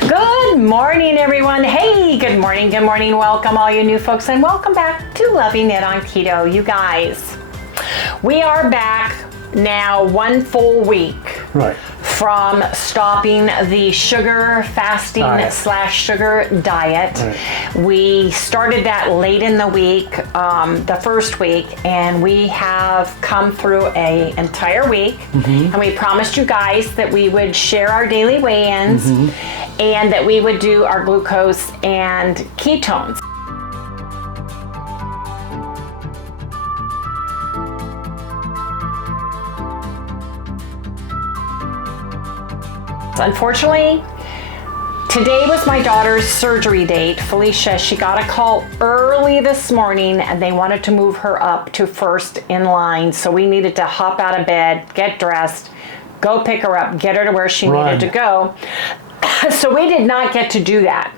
Good morning, everyone. Hey, good morning, good morning. Welcome, all you new folks, and welcome back to Loving It on Keto. You guys, we are back now 1 full week from stopping the sugar fasting / sugar diet. We started that late in the week, the first week, and we have come through an entire week. And we promised you guys that we would share our daily weigh-ins and that we would do our glucose and ketones. Unfortunately, today was my daughter's surgery date. Felicia, she got a call early this morning and they wanted to move her up to first in line. So we needed to hop out of bed, get dressed, go pick her up, get her to where she needed to go. So we did not get to do that.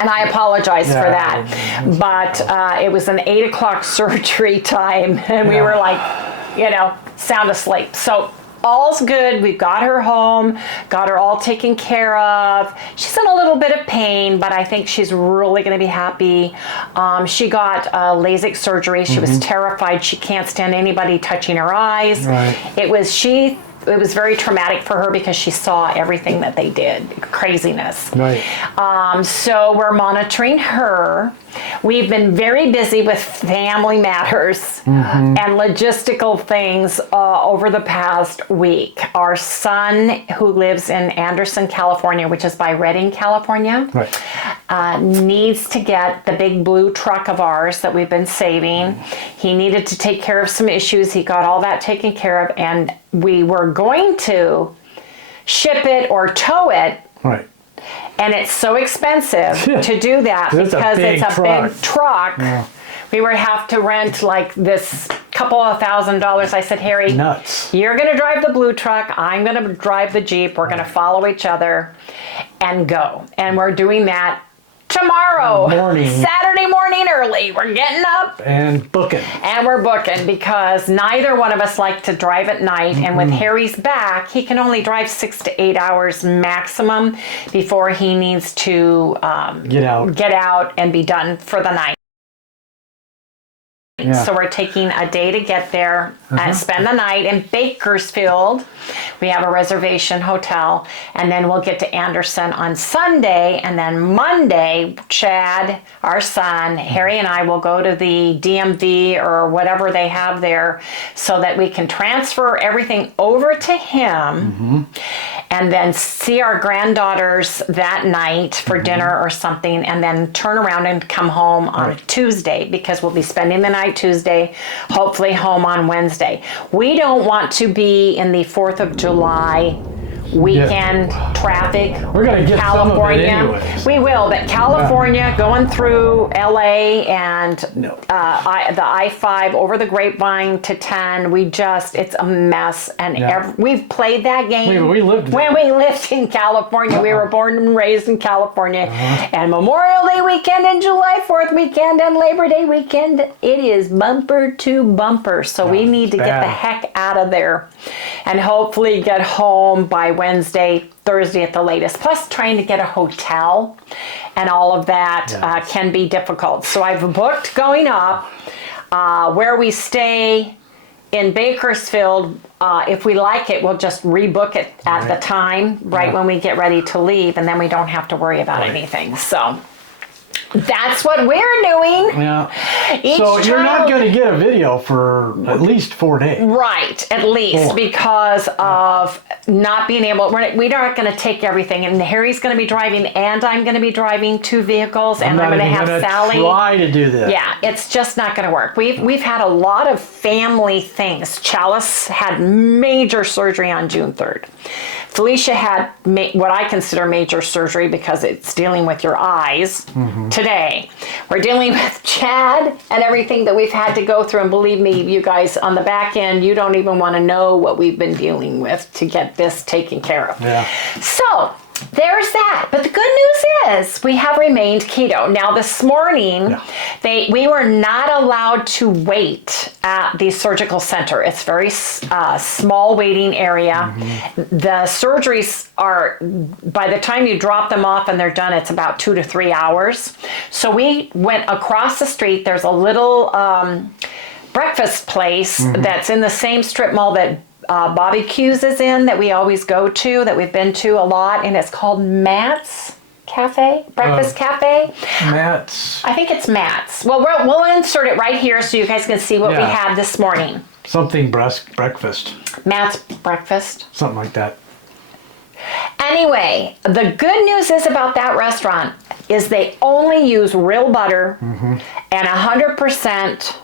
And I apologize for that. But it was an 8 o'clock surgery time and we were like, you know, sound asleep. So all's good. We've got her home, got her all taken care of. She's in a little bit of pain, but I think she's really going to be happy. She got LASIK surgery. She was terrified. She can't stand anybody touching her eyes. It was very traumatic for her because she saw everything that they did. Craziness. So we're monitoring her. We've been very busy with family matters and logistical things over the past week. Our son, who lives in Anderson, California, which is by Redding, California, needs to get the big blue truck of ours that we've been saving. He needed to take care of some issues. He got all that taken care of, and we were going to ship it or tow it. And it's so expensive to do that because it's a big truck. We would have to rent like this couple of $1,000s. I said, Harry, you're going to drive the blue truck. I'm going to drive the Jeep. We're going to follow each other and go. And we're doing that tomorrow, Saturday morning early. We're getting up and booking. And we're booking because neither one of us like to drive at night. And with Harry's back, he can only drive 6 to 8 hours maximum before he needs to get out and be done for the night. So we're taking a day to get there and spend the night in Bakersfield. We have a reservation hotel, and then we'll get to Anderson on Sunday, and then Monday, Chad, our son, Harry and I will go to the DMV or whatever they have there so that we can transfer everything over to him and then see our granddaughters that night for dinner or something, and then turn around and come home on Tuesday because we'll be spending the night Tuesday, hopefully home on Wednesday. We don't want to be in the 4th of July weekend traffic. We're going to get California. Some of it anyways. We will, but California going through LA and the I-5 over the Grapevine to 10, it's a mess. And we've played that game we lived when we lived in California. We were born and raised in California. And Memorial Day weekend and July 4th weekend and Labor Day weekend, it is bumper to bumper. So we need to get the heck out of there and hopefully get home by Wednesday, Thursday at the latest. Plus trying to get a hotel and all of that can be difficult. So I've booked going up where we stay in Bakersfield. If we like it, we'll just rebook it at the time, when we get ready to leave, and then we don't have to worry about anything. So that's what we're doing. So you're not going to get a video for at least 4 days. At least because of not being able, we aren't going to take everything, and Harry's going to be driving and I'm going to be driving 2 vehicles, and I'm going to have Sally try to do this. It's just not going to work. We've had a lot of family things. Chalice had major surgery on June 3rd. Felicia had what I consider major surgery because it's dealing with your eyes today. We're dealing with Chad and everything that we've had to go through. And believe me, you guys, on the back end, you don't even want to know what we've been dealing with to get this taken care of. So there's that. But the good news is. We have remained keto. Now this morning, we were not allowed to wait at the surgical center. It's very small waiting area. The surgeries are, by the time you drop them off and they're done, it's about 2 to 3 hours. So we went across the street. There's a little breakfast place that's in the same strip mall that Bobby Q's is in, that we always go to, that we've been to a lot, and it's called Matt's Cafe, Breakfast Cafe. Matt's. I think it's Matt's. Well, we'll insert it right here so you guys can see what we had this morning. Something breakfast. Matt's Breakfast. Something like that. Anyway, the good news is about that restaurant is they only use real butter and 100%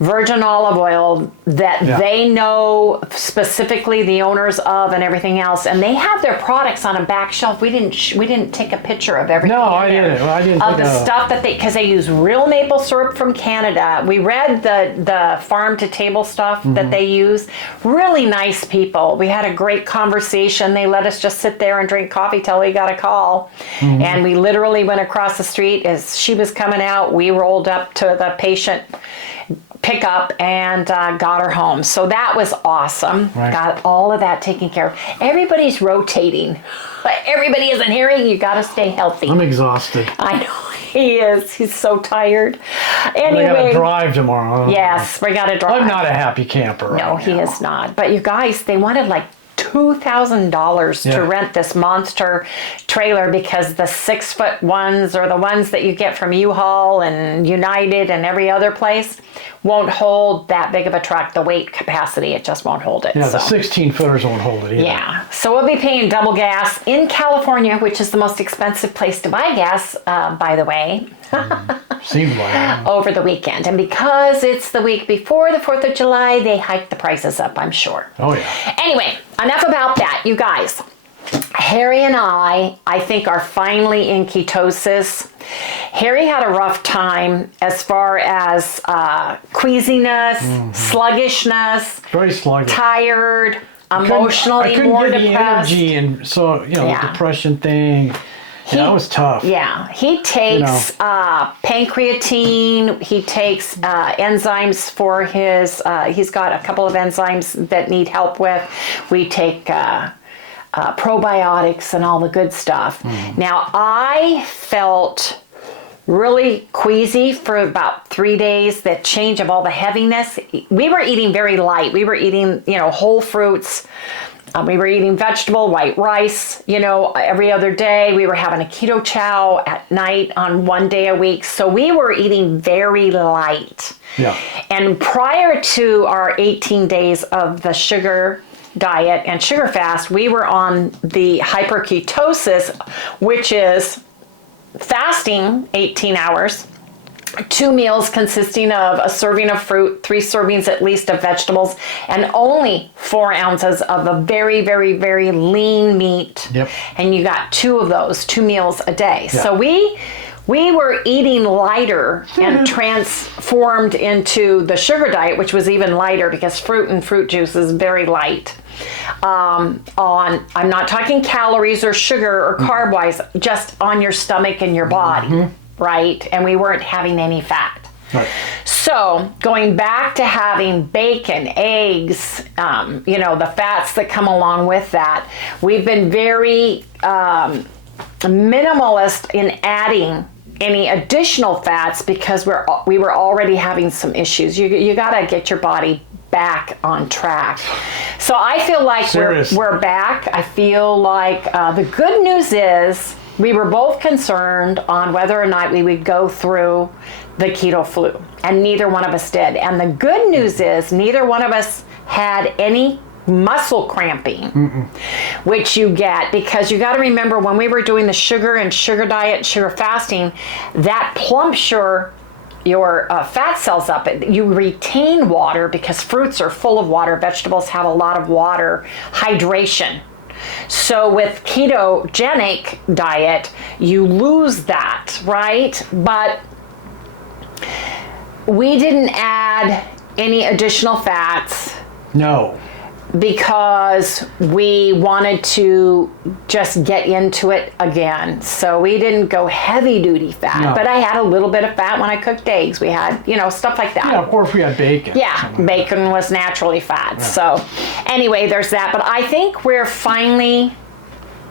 virgin olive oil that they know specifically the owners of and everything else, and they have their products on a back shelf. We didn't take a picture of everything. No, I didn't. Well, I didn't. Of the stuff that because they use real maple syrup from Canada. We read the farm to table stuff that they use. Really nice people. We had a great conversation. They let us just sit there and drink coffee till we got a call, and we literally went across the street as she was coming out. We rolled up to the patient pickup and got her home. So that was awesome. Right. Got all of that taken care of. Everybody's rotating. But everybody isn't hearing. You got to stay healthy. I'm exhausted. I know he is. He's so tired. Anyway. We got to drive tomorrow. Yes, we got to drive. I'm not a happy camper. No, he is not. But you guys, they wanted like $2,000 to rent this monster trailer because the 6-foot ones, or the ones that you get from U-Haul and United and every other place, won't hold that big of a truck. The weight capacity, it just won't hold it. Yeah, the 16-footers won't hold it either. Yeah, so we'll be paying double gas in California, which is the most expensive place to buy gas, by the way. Seems like it. Over the weekend. And because it's the week before the 4th of July, they hiked the prices up, I'm sure. Oh, yeah. Anyway, enough about that, you guys. Harry and I think, are finally in ketosis. Harry had a rough time as far as queasiness, sluggishness, Very sluggish. tired, emotionally more depressed. I couldn't get the energy, and so, the depression thing. That was tough. Yeah, he takes pancreatine. He takes enzymes for his. He's got a couple of enzymes that need help with. We take probiotics and all the good stuff. Now, I felt really queasy for about 3 days. The change of all the heaviness. We were eating very light. We were eating, whole fruits. We were eating vegetable, white rice, every other day. We were having a keto chow at night on 1 day a week. So we were eating very light. Yeah. And prior to our 18 days of the sugar diet and sugar fast, we were on the hyperketosis, which is fasting 18 hours, 2 meals consisting of a serving of fruit, 3 servings at least of vegetables, and only 4 ounces of a very, very, very lean meat. Yep. And you got 2 of those, 2 meals a day. Yeah. So we were eating lighter and transformed into the sugar diet, which was even lighter because fruit and fruit juice is very light. I'm not talking calories or sugar or carb wise, just on your stomach and your body. Right? And we weren't having any fat. Right. So going back to having bacon, eggs, the fats that come along with that, we've been very minimalist in adding any additional fats because we were already having some issues. You got to get your body back on track. So I feel like we're back. I feel like the good news is we were both concerned on whether or not we would go through the keto flu, and neither one of us did. And the good news is neither one of us had any muscle cramping, which you get because you got to remember when we were doing the sugar and sugar diet, sugar fasting, that plumps your fat cells up. You retain water because fruits are full of water. Vegetables have a lot of water, hydration. So with ketogenic diet, you lose that, right? But we didn't add any additional fats. No. because we wanted to just get into it again. So we didn't go heavy duty fat, but I had a little bit of fat when I cooked eggs. We had, stuff like that. Yeah, of course we had bacon. Yeah, bacon was naturally fat. Yeah. So anyway, there's that. But I think we're finally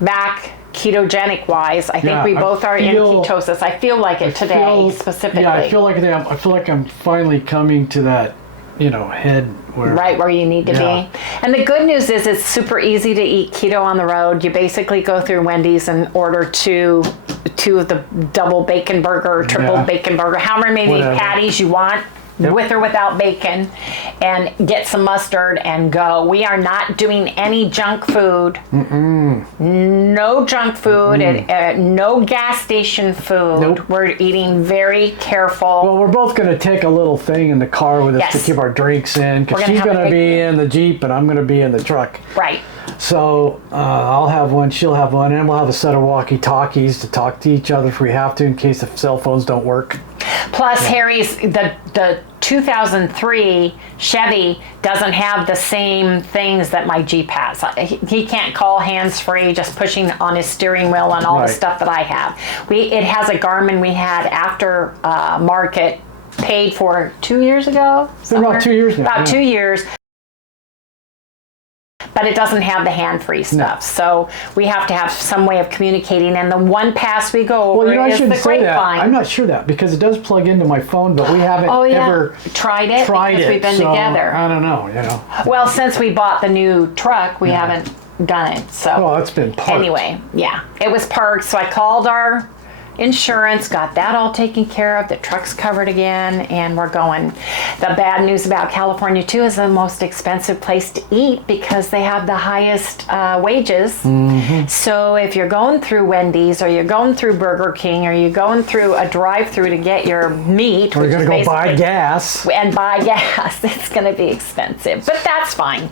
back ketogenic wise. I think we both are in ketosis. I feel like it today specifically. Yeah, I feel like I'm finally coming to that, head where right where you need to be. And the good news is it's super easy to eat keto on the road. You basically go through Wendy's and order two of the double bacon burger, triple bacon burger, however many patties you want. With or without bacon, and get some mustard and go. We are not doing any junk food. No junk food, no gas station food. Nope. We're eating very careful. Well, we're both going to take a little thing in the car with us to keep our drinks in, because she's going to be in the Jeep and I'm going to be in the truck. Right. So I'll have one, she'll have one, and we'll have a set of walkie-talkies to talk to each other if we have to, in case the cell phones don't work. Plus, Harry's, the 2003 Chevy doesn't have the same things that my Jeep has. He can't call hands-free, just pushing on his steering wheel and all the stuff that I have. It has a Garmin we had after market, paid for 2 years ago. About 2 years now. About 2 years. But it doesn't have the hand-free stuff. So we have to have some way of communicating. And the one pass we go over is the grapevine. I'm not sure that, because it does plug into my phone, but we haven't ever tried it because we've been together. I don't know, Well, since we bought the new truck, we haven't done it. So well, it's been parked. Anyway, it was parked. So I called our insurance, got that all taken care of. The truck's covered again, and we're going. The bad news about California too is the most expensive place to eat because they have the highest wages. So if you're going through Wendy's, or you're going through Burger King, or you're going through a drive-through to get your meat, or you're going to go buy gas. And buy gas, it's going to be expensive, but that's fine.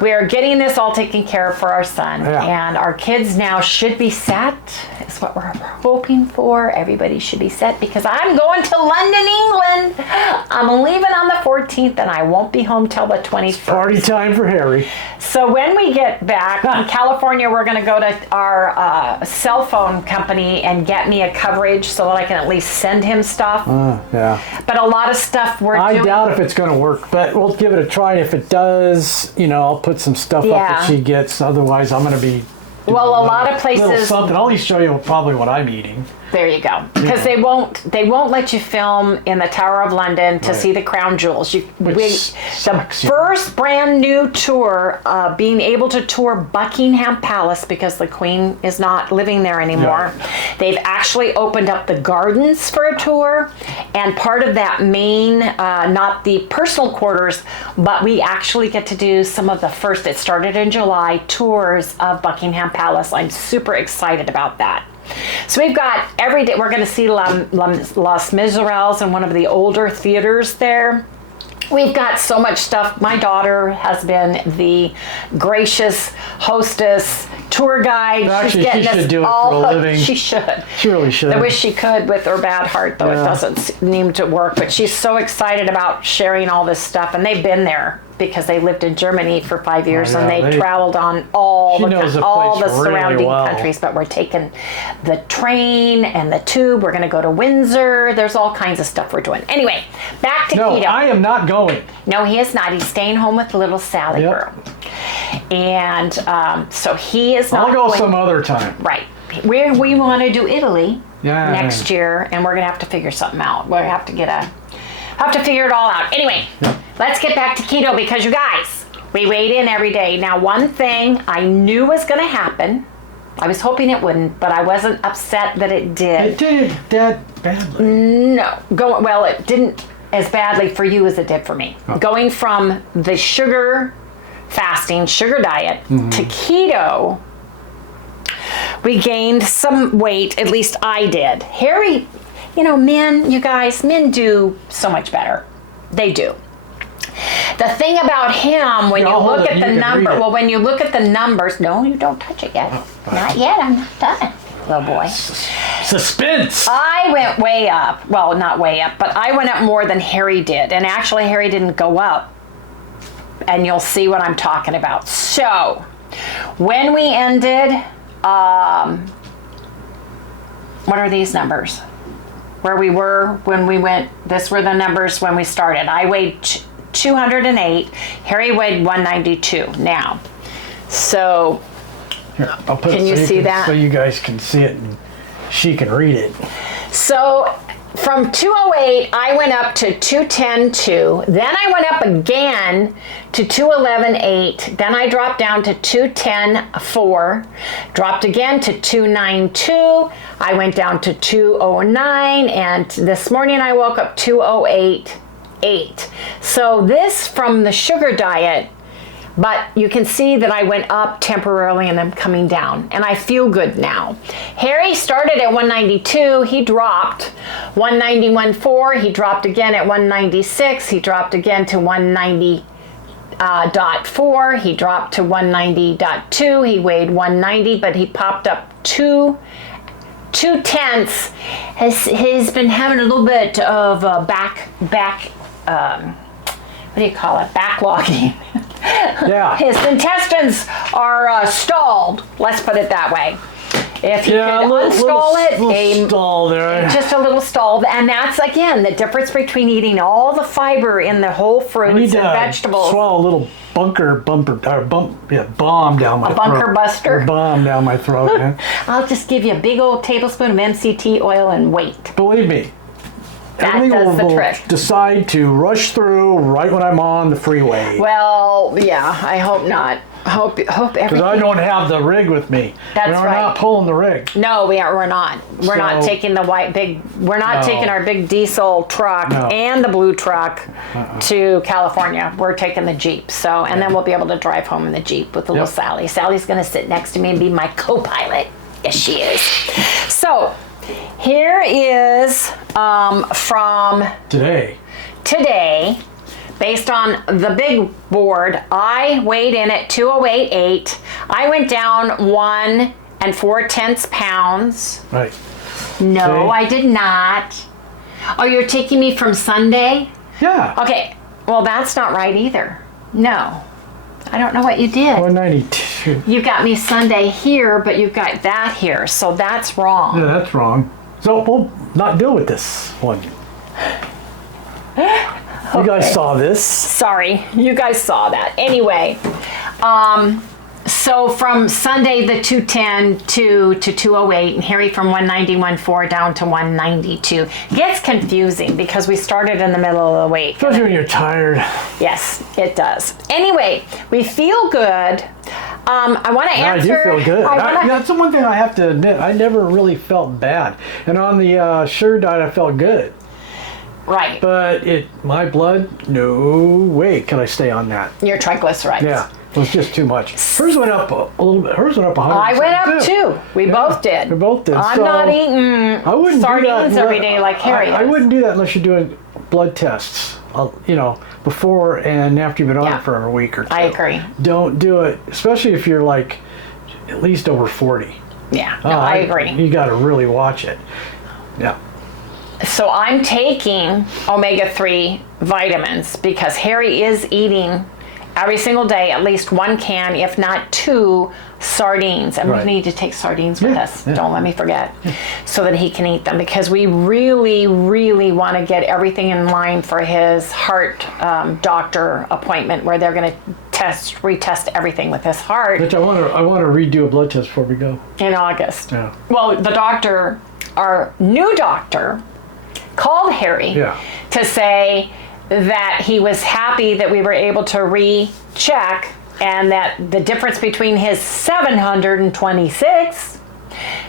We're getting this all taken care of for our son, and our kids now should be set, is what we're hoping for. Everybody should be set, because I'm going to London, England. I'm leaving on the 14th, and I won't be home till the 21st. It's party time for Harry. So when we get back in California, we're going to go to our cell phone company and get me a coverage so that I can at least send him stuff. But a lot of stuff doing. I doubt if it's going to work, but we'll give it a try. If it does, I'll put some stuff up that she gets. Otherwise, I'm going to be a lot of places. Something. I'll at least show you probably what I'm eating. There you go. Because they won't let you film in the Tower of London to see the crown jewels. The first brand new tour, being able to tour Buckingham Palace, because the Queen is not living there anymore. They've actually opened up the gardens for a tour, and part of that main, not the personal quarters, but we actually get to do some of the first, it started in July, tours of Buckingham Palace. I'm super excited about that. So we've got every day, we're going to see Los Miserables in one of the older theaters there. We've got so much stuff. My daughter has been the gracious hostess, tour guide. Actually, she should do it for a living. She should. She really should. I wish she could with her bad heart, though it doesn't seem to work. But she's so excited about sharing all this stuff. And they've been there because they lived in Germany for 5 years, and they traveled on all the surrounding countries. But we're taking the train and the tube. We're going to go to Windsor. There's all kinds of stuff we're doing. Anyway, back to keto. No, I am not going. No, he is not. He's staying home with the little Sally girl. And so he is not I'll go some other time. Right. We want to do Italy next year, and we're going to have to figure something out. We'll have to figure it all out. Anyway, let's get back to keto, because you guys, we weighed in every day. Now, one thing I knew was going to happen. I was hoping it wouldn't, but I wasn't upset that it did. It did that badly. No. Well, it didn't as badly for you as it did for me. Going from the sugar fasting, sugar diet, to keto, we gained some weight. At least I did. Harry, men do so much better. They do. The thing about him, when you look at the number, when you look at the numbers, no, you don't touch it yet. Not yet. I'm not done, little boy. Suspense. I went way up. Well, not way up, but I went up more than Harry did. And actually, Harry didn't go up and you'll see what I'm talking about. So, when we ended, what are these numbers? Where we were when we went, this were the numbers when we started. I weighed 208, Harry weighed 192 now. So, here, I'll put can it you so see that? So you guys can see it and she can read it. So, from 208, I went up to 210.2. Then I went up again to 211.8. Then I dropped down to 210.4. Dropped again to 292. I went down to 209. And this morning I woke up 208.8. So this from the sugar diet. But you can see that I went up temporarily and I'm coming down. And I feel good now. Harry started at 192. He dropped 191.4. He dropped again at 196. He dropped again to 190.4. He dropped to 190.2. He weighed 190, but he popped up 2/10. He's been having a little bit of back what do you call it? Backlogging. Yeah. His intestines are stalled. Let's put it that way. If you could unstall it, stall there. just a little stall, and that's again the difference between eating all the fiber in the whole fruits and vegetables. Swallow a little bomb down my throat. A bunker buster. A bomb down my throat. Man. I'll just give you a big old tablespoon of MCT oil and wait. Believe me. That Everything does the will trick. decide to rush through right when I'm on the freeway. Well, yeah, I hope not. Hope everything. Because I don't have the rig with me. That's We're right. not pulling the rig. No, we're not. We're not taking the we're not taking our big diesel truck and the blue truck to California. We're taking the Jeep. So, and then we'll be able to drive home in the Jeep with the little Sally. Sally's going to sit next to me and be my co-pilot. Yes, she is. So, here is from Today. Based on the big board, I weighed in at 208.8. I went down 1 4/10 pounds. Right. No, Okay. I did not. Oh, you're taking me from Sunday? Yeah. Okay, well, that's not right either. No. I don't know what you did. 192. You got me Sunday here, but you've got that here, so that's wrong. Yeah, that's wrong. So we'll not deal with this one. You guys saw this. Sorry, you guys saw that. Anyway, so from Sunday the 210 to 208, and Harry from 191.4 down to 192. Gets confusing because we started in the middle of the week. Especially when you're tired. Yes, it does. Anyway, we feel good. I want to answer. I do feel good. That's the one thing I have to admit. I never really felt bad. And on the sugar diet, I felt good. Right. But my blood, no way could I stay on that. Your triglycerides. Yeah, it was just too much. Hers went up a little bit. Hers went up 100. I went up too. We both did. We both did. I'm So not eating sardines every day like Harry I is. wouldn't do that unless you're doing blood tests. Before and after you've been on it for a week or two. I agree. Don't do it, especially if you're like at least over 40. Yeah, no, I agree. You got to really watch it. Yeah. So I'm taking omega-3 vitamins because Harry is eating every single day at least 1 can, if not 2, sardines. And we need to take sardines with us. Yeah. Don't let me forget. Yeah. So that he can eat them, because we really, really want to get everything in line for his heart doctor appointment, where they're going to retest everything with his heart. Which I want to redo a blood test before we go. In August. Yeah. Well, the doctor, our new doctor, called Harry to say that he was happy that we were able to recheck, and that the difference between his 726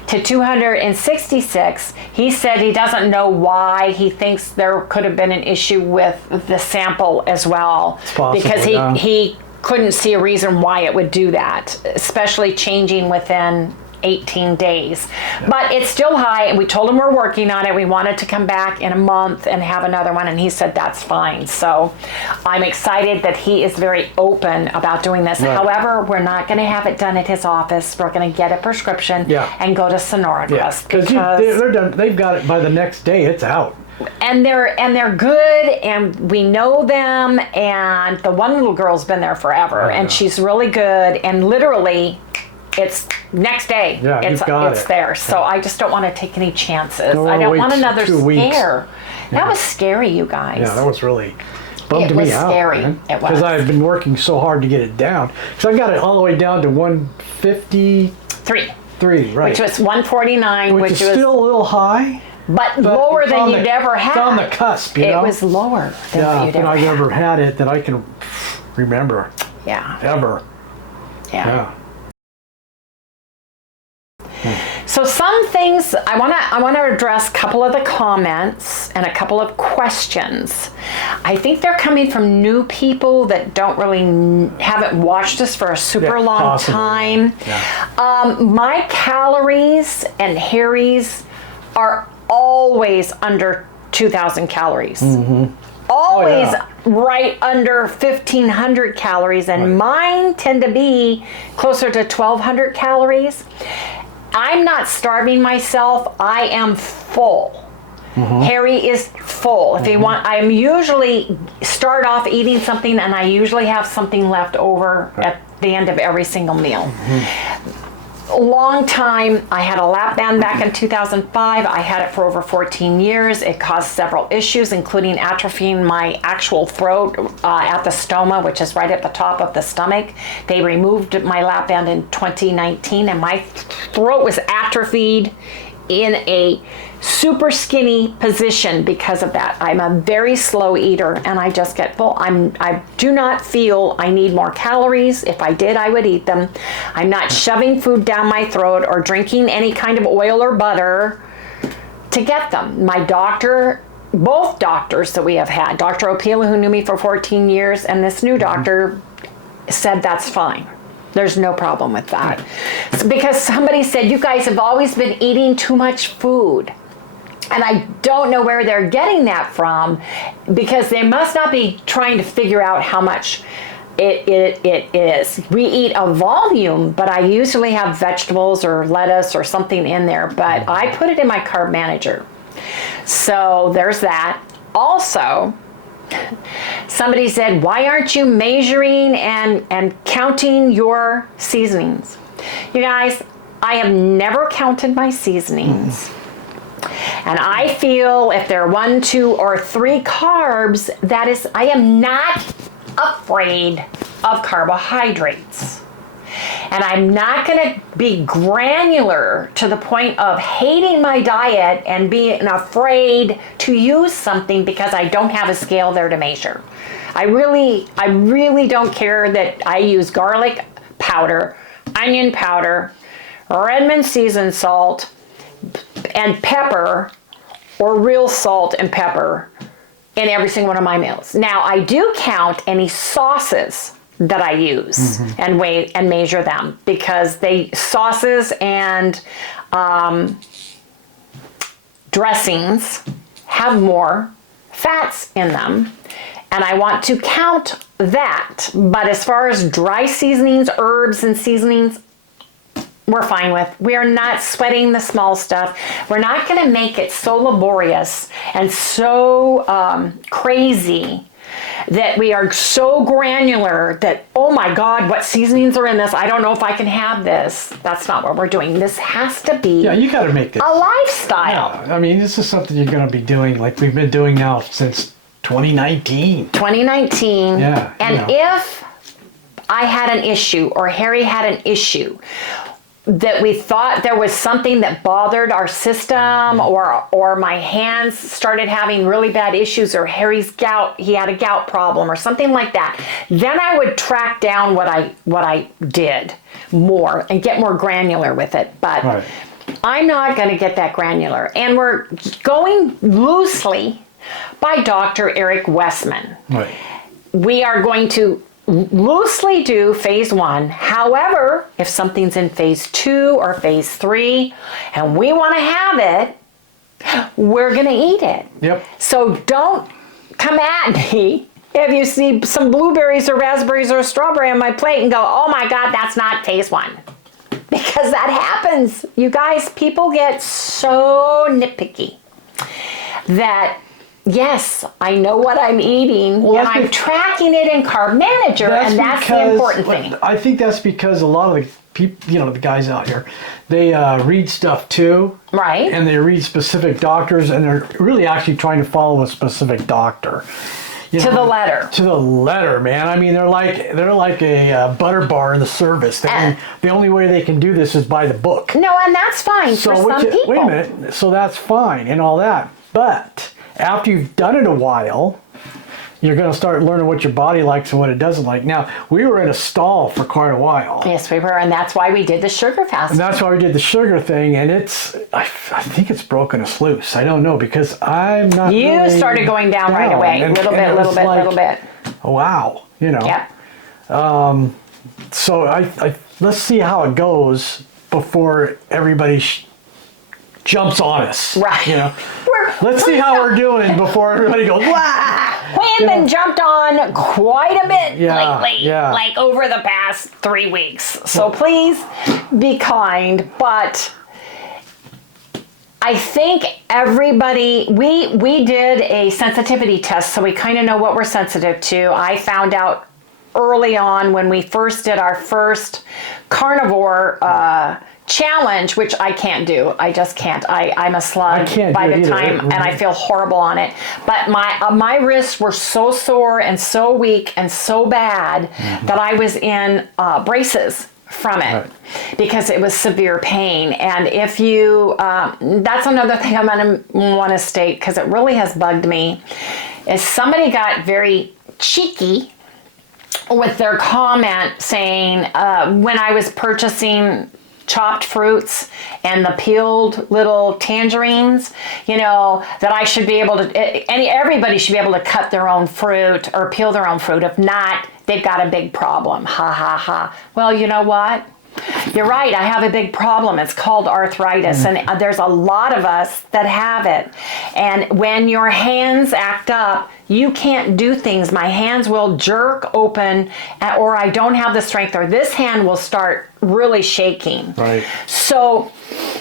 to 266, he said he doesn't know why. He thinks there could have been an issue with the sample as well, because he couldn't see a reason why it would do that, especially changing within 18 days. But it's still high, and we told him we're working on it. We wanted to come back in a month and have another one, and he said that's fine. So I'm excited that he is very open about doing this. However, we're not going to have it done at his office. We're going to get a prescription and go to Sonora. Because they're done. They've got it by the next day. It's out. And they're good, and we know them, and the one little girl's been there forever, and she's really good, and literally it's next day. Yeah, it's there. So I just don't want to take any chances. I don't want another 2 weeks. scare. That was scary, you guys. Yeah, that was really bummed me out. Scary. Man. It was. Because I've been working so hard to get it down. So I got it all the way down to 153. Right. Which was 149, which is was still a little high. But lower than you'd ever had. It's on the cusp, you know? It was lower than you'd ever had. I've ever had it that I can remember. Yeah. Ever. Yeah. So some things, I want to address a couple of the comments and a couple of questions. I think they're coming from new people that don't really haven't watched us for a super long time. Yeah. My calories and Harry's are always under 2,000 calories. Always right under 1,500 calories, and mine tend to be closer to 1,200 calories. I'm not starving myself. I am full. Harry is full. If he want, I'm usually start off eating something, and I usually have something left over at the end of every single meal. A long time. I had a lap band back in 2005. I had it for over 14 years. It caused several issues, including atrophying my actual throat at the stoma, which is right at the top of the stomach. They removed my lap band in 2019, and my throat was atrophied in a super skinny position because of that. I'm a very slow eater, and I just get full. I do not feel I need more calories. If I did, I would eat them. I'm not shoving food down my throat or drinking any kind of oil or butter to get them. My doctor, both doctors that we have had, Dr. Opila, who knew me for 14 years, and this new doctor said that's fine. There's no problem with that. Because somebody said, you guys have always been eating too much food. And I don't know where they're getting that from, because they must not be trying to figure out how much it is. We eat a volume, but I usually have vegetables or lettuce or something in there, but I put it in my carb manager. So there's that. Also, somebody said, why aren't you measuring and counting your seasonings? You guys, I have never counted my seasonings. And I feel if they're 1, 2, or 3 carbs, I am not afraid of carbohydrates. And I'm not going to be granular to the point of hating my diet and being afraid to use something because I don't have a scale there to measure. I really don't care that I use garlic powder, onion powder, Redmond seasoned salt, and pepper, or real salt and pepper in every single one of my meals. Now, I do count any sauces that I use and weigh and measure them, because sauces and dressings have more fats in them, and I want to count that. But as far as dry seasonings, herbs and seasonings, we're fine with. We are not sweating the small stuff. We're not going to make it so laborious and so crazy that we are so granular that, oh my God, what seasonings are in this? I don't know if I can have this. That's not what we're doing. This has to be you got to make this a lifestyle. Yeah, I mean, this is something you're going to be doing like we've been doing now since 2019. 2019. Yeah. And if I had an issue or Harry had an issue that we thought there was something that bothered our system, or my hands started having really bad issues, or Harry's gout, he had a gout problem or something like that, then I would track down what I did more and get more granular with it. But I'm not going to get that granular. And we're going loosely by Dr. Eric Westman. We are going to loosely do phase 1. However, if something's in phase 2 or phase 3 and we want to have it, we're going to eat it. Yep. So don't come at me if you see some blueberries or raspberries or strawberry on my plate and go, oh my God, that's not phase 1. Because that happens. You guys, people get so nitpicky that Yes, I know what I'm eating, Well, and I'm tracking it in Carb Manager, and that's the important thing. I think that's because a lot of the people, the guys out here, they read stuff too. Right. And they read specific doctors, and they're really actually trying to follow a specific doctor. To the letter. To the letter, man. I mean, they're like a butter bar in the service. The only way they can do this is by the book. No, and that's fine for some people. Wait a minute. So that's fine and all that. But after you've done it a while, you're going to start learning what your body likes and what it doesn't like. Now, we were in a stall for quite a while. Yes, we were, and that's why we did the sugar fast. And that's why we did the sugar thing, and I think it's broken us loose. I don't know, because I'm not You started going down right away. Little bit. Wow. Yep. So let's see how it goes before everybody jumps on us. Right. Let's see how we're doing before everybody goes, wow. We have been jumped on quite a bit lately, yeah. Over the past 3 weeks. So please be kind, but I think everybody, we did a sensitivity test, so we kind of know what we're sensitive to. I found out early on when we first did our first carnivore challenge, which I can't do. I just can't. I'm a slug by the time, and I feel horrible on it. But my wrists were so sore and so weak and so bad that I was in braces from it because it was severe pain. And if you, that's another thing I'm going to want to state, because it really has bugged me, is somebody got very cheeky with their comment saying when I was purchasing chopped fruits and the peeled little tangerines, that I should be able to, everybody should be able to cut their own fruit or peel their own fruit. If not, they've got a big problem. Ha ha ha. Well, you know what? You're right. I have a big problem. It's called arthritis, and there's a lot of us that have it. And when your hands act up, you can't do things. My hands will jerk open, or I don't have the strength, or this hand will start really shaking. Right. So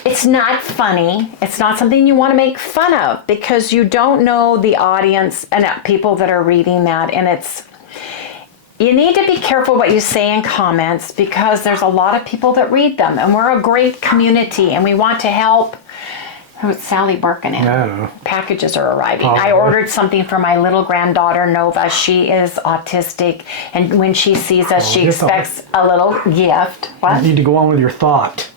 it's not funny. It's not something you want to make fun of, because you don't know the audience and people that are reading that. And you need to be careful what you say in comments, because there's a lot of people that read them, and we're a great community, and we want to help. Who's Sally barking at? I don't know. Packages are arriving. Probably. I ordered something for my little granddaughter, Nova. She is autistic, and when she sees us, she expects a little gift. What? You need to go on with your thought.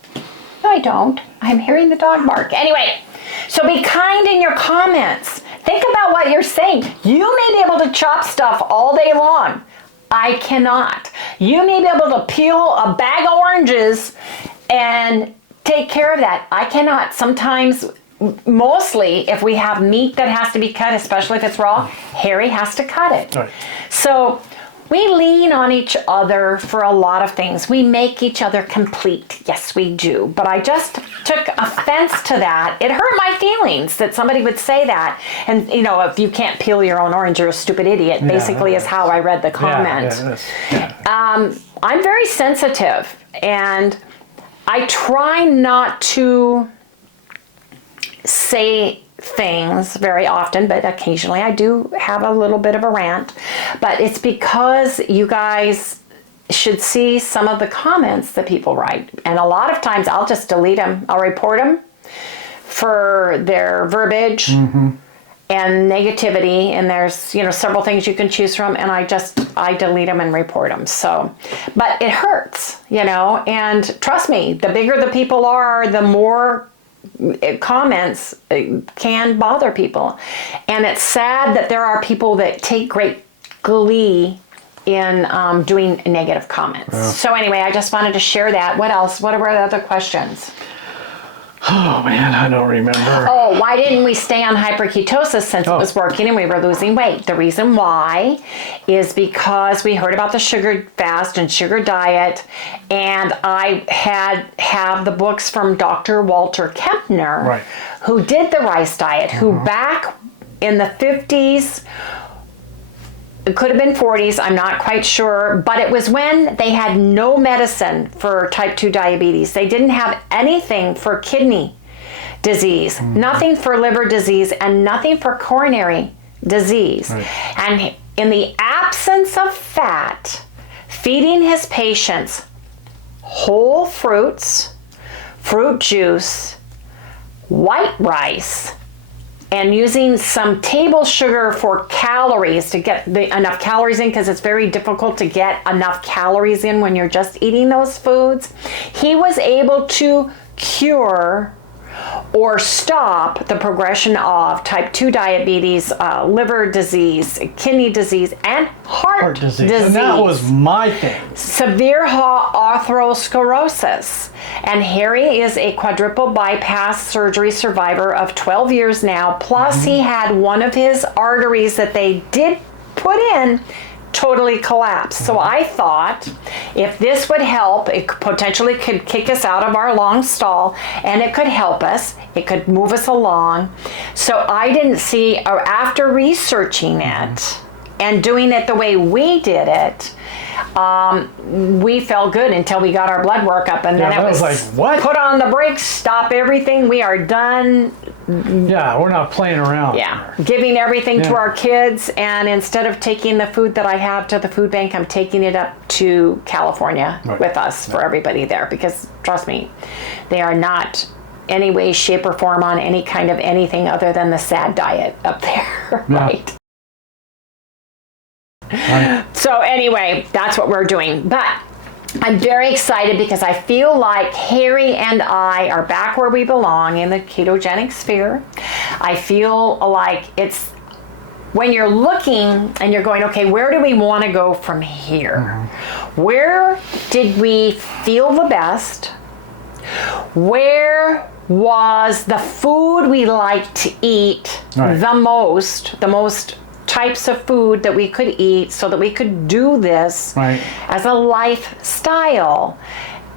No, I don't. I'm hearing the dog bark. Anyway, so be kind in your comments. Think about what you're saying. You may be able to chop stuff all day long. I cannot. You may be able to peel a bag of oranges and take care of that. I cannot. Sometimes, mostly, if we have meat that has to be cut, especially if it's raw, Harry has to cut it. Right. So we lean on each other for a lot of things. We make each other complete. Yes, we do. But I just took offense to that. It hurt my feelings that somebody would say that. And, if you can't peel your own orange, you're a stupid idiot, basically is how I read the comment. I'm very sensitive, and I try not to say things very often, but occasionally I do have a little bit of a rant. But it's because you guys should see some of the comments that people write. And a lot of times I'll just delete them. I'll report them for their verbiage and negativity. And there's, several things you can choose from. And I delete them and report them. So, but it hurts, and trust me, the bigger the people are, the more comments can bother people. And it's sad that there are people that take great glee in doing negative comments. So anyway, I just wanted to share that. What else? What were the other questions? Oh man, I don't remember. Oh, why didn't we stay on hyperketosis since it was working and we were losing weight? The reason why is because we heard about the sugar fast and sugar diet, and I have the books from Dr. Walter Kempner, who did the rice diet, who back in the 50s, it could have been 40s, I'm not quite sure, but it was when they had no medicine for type 2 diabetes. They didn't have anything for kidney disease, nothing for liver disease, and nothing for coronary disease. Right. And in the absence of fat, feeding his patients whole fruits, fruit juice, white rice, and using some table sugar for calories to get enough calories in, because it's very difficult to get enough calories in when you're just eating those foods. He was able to cure or stop the progression of type 2 diabetes, liver disease, kidney disease, and heart disease. And that was my thing. Severe atherosclerosis. And Harry is a quadruple bypass surgery survivor of 12 years now. Plus, he had one of his arteries that they did put in totally collapsed. So I thought if this would help, it potentially could kick us out of our long stall, and it could help us. It could move us along. So I didn't see, or after researching it and doing it the way we did it, we felt good until we got our blood work up, and then it was like, what? Put on the brakes, stop everything. We are done. Yeah, we're not playing around. Yeah, giving everything to our kids, and instead of taking the food that I have to the food bank, I'm taking it up to California with us for everybody there, because trust me, they are not any way, shape, or form on any kind of anything other than the SAD diet up there, right? So anyway, that's what we're doing. But I'm very excited because I feel like Harry and I are back where we belong in the ketogenic sphere. I feel like it's when you're looking and you're going, okay, where do we want to go from here? Where did we feel the best? Where was the food we liked to eat the most types of food that we could eat so that we could do this as a lifestyle?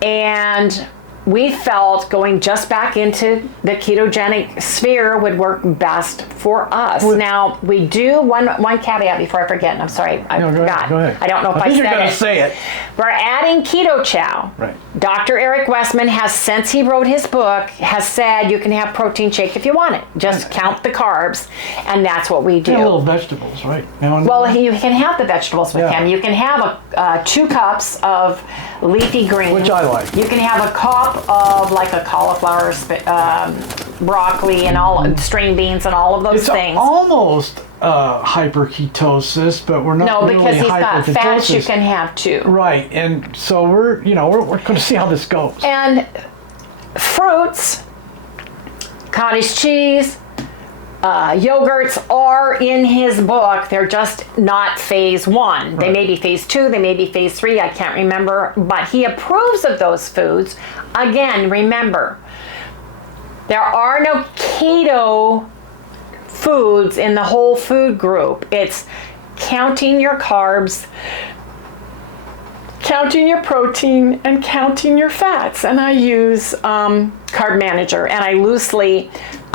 And we felt going just back into the ketogenic sphere would work best for us. Now, we do one caveat before I forget, and I'm sorry, I forgot. Go ahead. I don't know if I think said you're going it. to say it. We're adding keto chow. Dr. Eric Westman has, since he wrote his book, has said you can have protein shake if you want it. Just count the carbs, and that's what we do. And little vegetables, right? Well, you can have the vegetables with him. You can have 2 cups of leafy greens, which I like. You can have a cup of like a cauliflower, broccoli, and all string beans, and all of those things. It's almost hyperketosis, but we're not. No, really because he's got fats you can have too. Right, and so we're going to see how this goes. And fruits, cottage cheese, yogurts are in his book. They're just not phase 1. They may be phase 2, they may be phase 3, I can't remember, but he approves of those foods. Again, remember, there are no keto foods in the whole food group. It's counting your carbs, counting your protein, and counting your fats. And I use Carb Manager, and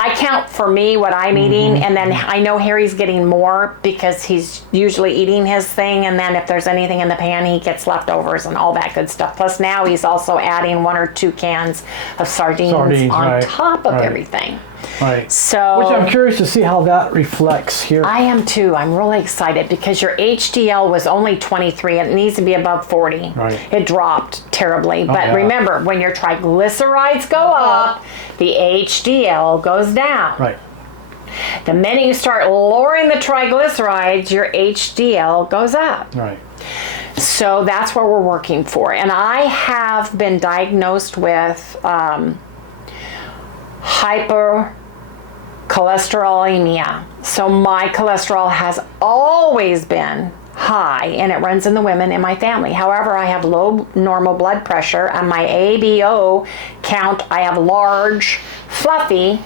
I count for me what I'm eating, and then I know Harry's getting more because he's usually eating his thing, and then if there's anything in the pan, he gets leftovers and all that good stuff. Plus now he's also adding 1 or 2 cans of sardines on top of everything. So, which I'm curious to see how that reflects here. I am too. I'm really excited because your HDL was only 23 and it needs to be above 40. It dropped terribly. But remember, when your triglycerides go up, the HDL goes down. The minute you start lowering the triglycerides, your HDL goes up. So that's what we're working for. And I have been diagnosed with hypercholesterolemia. So my cholesterol has always been high, and it runs in the women in my family. However, I have low normal blood pressure, and my ABO count, I have large, fluffy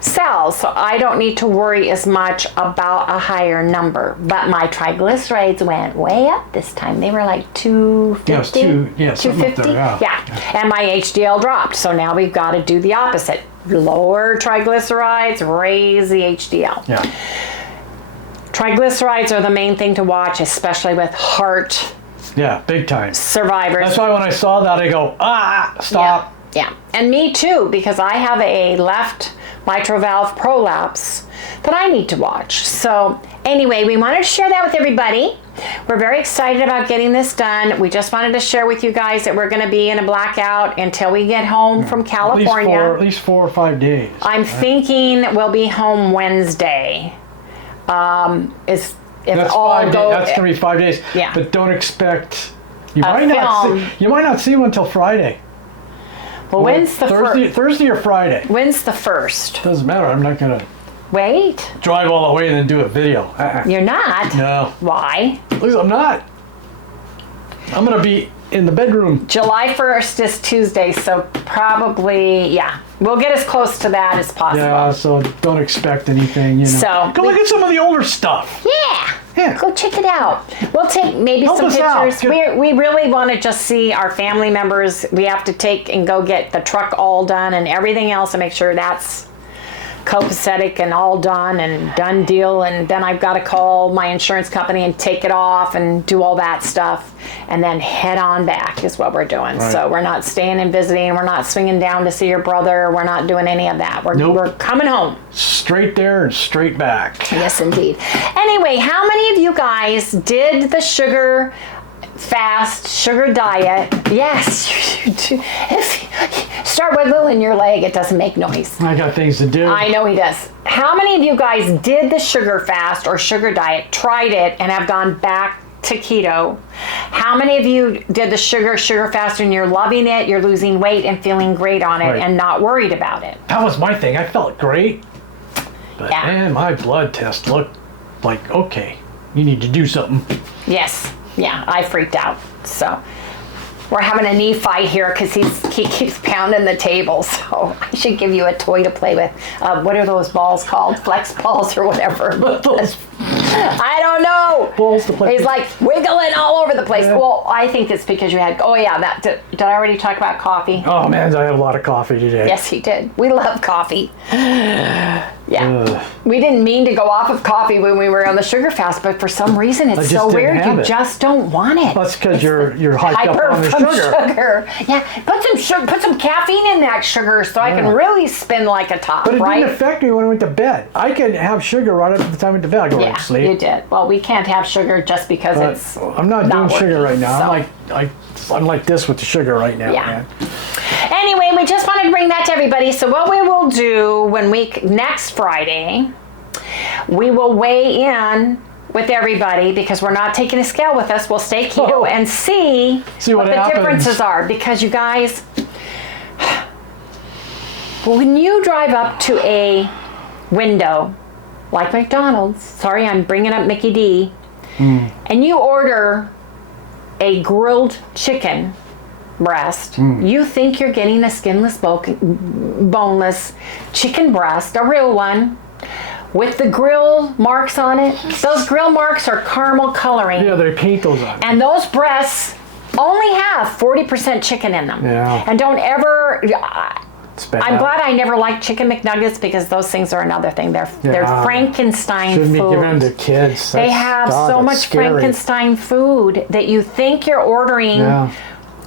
cells, so I don't need to worry as much about a higher number. But my triglycerides went way up this time. They were like 250. 250. And my HDL dropped. So now we've got to do the opposite. Lower triglycerides, raise the HDL. Triglycerides are the main thing to watch, especially with heart big time survivors. That's why when I saw that, I go, stop. Yeah, and me too, because I have a left mitral valve prolapse that I need to watch. So anyway, we wanted to share that with everybody. We're very excited about getting this done. We just wanted to share with you guys that we're going to be in a blackout until we get home from California. At least 4 or 5 days. I'm thinking we'll be home Wednesday. That's going to be 5 days. Yeah. But don't expect... You might not see him until Friday. Well, when's the Thursday or Friday? When's the 1st? Doesn't matter. I'm not going to... Wait. Drive all the way and then do a video. You're not? No. Why? Please, I'm not. I'm going to be in the bedroom. July 1st is Tuesday, so probably, yeah. We'll get as close to that as possible. Yeah, so don't expect anything, So go look at some of the older stuff. Yeah. Go check it out. We'll take maybe some pictures. We really want to just see our family members. We have to take and go get the truck all done and everything else and make sure that's copacetic and all done and done deal, and then I've got to call my insurance company and take it off and do all that stuff and then head on back is what we're doing. Right. So we're not staying and visiting, we're not swinging down to see your brother, we're not doing any of that. We're coming home. Straight there and straight back. Yes, indeed. Anyway, how many of you guys did the sugar fast, sugar diet? Yes. Start wiggling your leg. It doesn't make noise. I got things to do. I know he does. How many of you guys did the sugar fast or sugar diet, tried it, and have gone back to keto? How many of you did the sugar fast and you're loving it, you're losing weight and feeling great on it and not worried about it? That was my thing. I felt great. But man, my blood test looked like, okay, you need to do something. Yes. Yeah, I freaked out. So we're having a knee fight here because he keeps pounding the table. So I should give you a toy to play with. What are those balls called? Flex balls or whatever. I don't know. Balls to play. He's like wiggling all over the place. Yeah. Well, I think it's because you had. Oh yeah, did I already talk about coffee? Oh man, I had a lot of coffee today. Yes, he did. We love coffee. Yeah. We didn't mean to go off of coffee when we were on the sugar fast, but for some reason it's so weird. You just don't want it. That's because you're hyped up on the sugar. Yeah. Put some caffeine in that sugar so I can really spin like a top. But it didn't affect me when I went to bed. I could have sugar right up to the time I went to bed. I go right to sleep. You did. Well, we can't have sugar just because it's I'm not doing sugar right now. So. I'm like this with the sugar right now, man. Anyway, we just wanted to bring that to everybody. So what we will do next Friday, we will weigh in with everybody because we're not taking a scale with us. We'll stay keto and see what the differences are. Because you guys, when you drive up to a window like McDonald's, sorry, I'm bringing up Mickey D, and you order a grilled chicken breast, you think you're getting a skinless, boneless chicken breast, a real one, with the grill marks on it. Those grill marks are caramel coloring. Yeah, they paint those on. And those breasts only have 40% chicken in them. Yeah. And don't ever... I'm glad I never liked chicken McNuggets because those things are another thing. They're Frankenstein food. Shouldn't be giving them to kids. They have so much Frankenstein food that you think you're ordering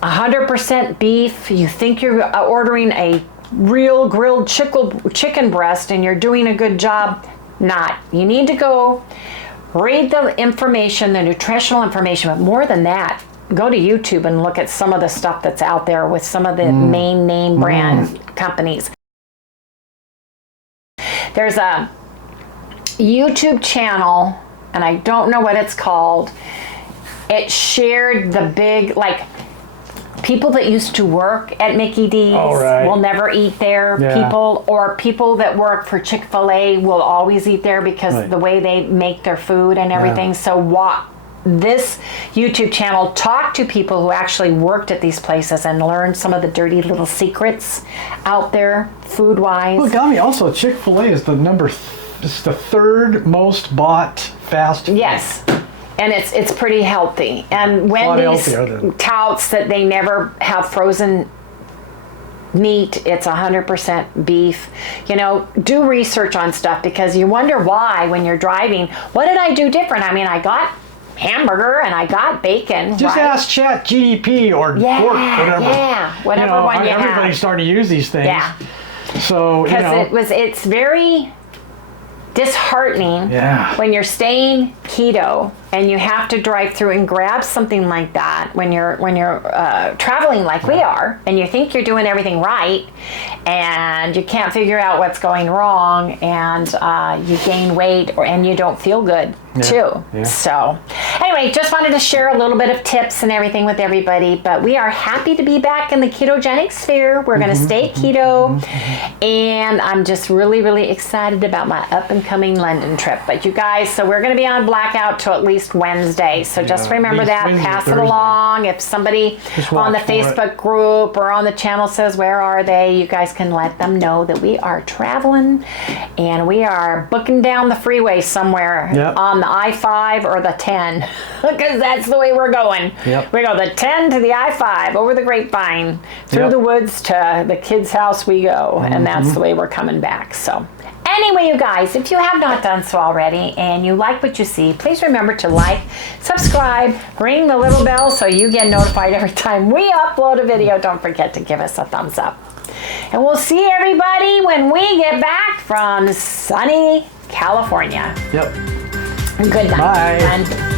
100% beef. You think you're ordering a real grilled chicken breast and you're doing a good job. Not. You need to go read the information, the nutritional information, but more than that, go to YouTube and look at some of the stuff that's out there with some of the main name brand companies. There's a YouTube channel, and I don't know what it's called. It shared the big, people that used to work at Mickey D's will never eat there. People that work for Chick-fil-A will always eat there because the way they make their food and everything. So this YouTube channel talked to people who actually worked at these places and learned some of the dirty little secrets out there, food-wise. Well, it got me. Also, Chick-fil-A is the third most bought fast food. Yes, and it's pretty healthy. And Wendy's touts that they never have frozen meat. It's 100% beef. Do research on stuff because you wonder why when you're driving. What did I do different? I mean, I got hamburger and I got bacon. Just right? ask Chat GDP or Fork, whatever. Yeah, whatever one you have. Everybody's starting to use these things. Yeah. So, Because it's very disheartening when you're staying keto and you have to drive through and grab something like that when you're traveling like we are, and you think you're doing everything right and you can't figure out what's going wrong, and you gain weight and you don't feel good too. So anyway, just wanted to share a little bit of tips and everything with everybody, but we are happy to be back in the ketogenic sphere. We're going to stay keto, and I'm just really, really excited about my up and coming London trip. But you guys, so we're going to be on blackout till at least Wednesday. So just remember that, pass it along. If somebody on the Facebook group or on the channel says, where are they? You guys can let them know that we are traveling and we are booking down the freeway somewhere on the I-5 or the 10, because that's the way we're going. We go the 10 to the I-5, over the grapevine, through the woods to the kids' house we go, and that's the way we're coming back. So anyway, you guys, if you have not done so already and you like what you see, please remember to like, subscribe, ring the little bell so you get notified every time we upload a video. Don't forget to give us a thumbs up. And we'll see everybody when we get back from sunny California. Good night. Bye. And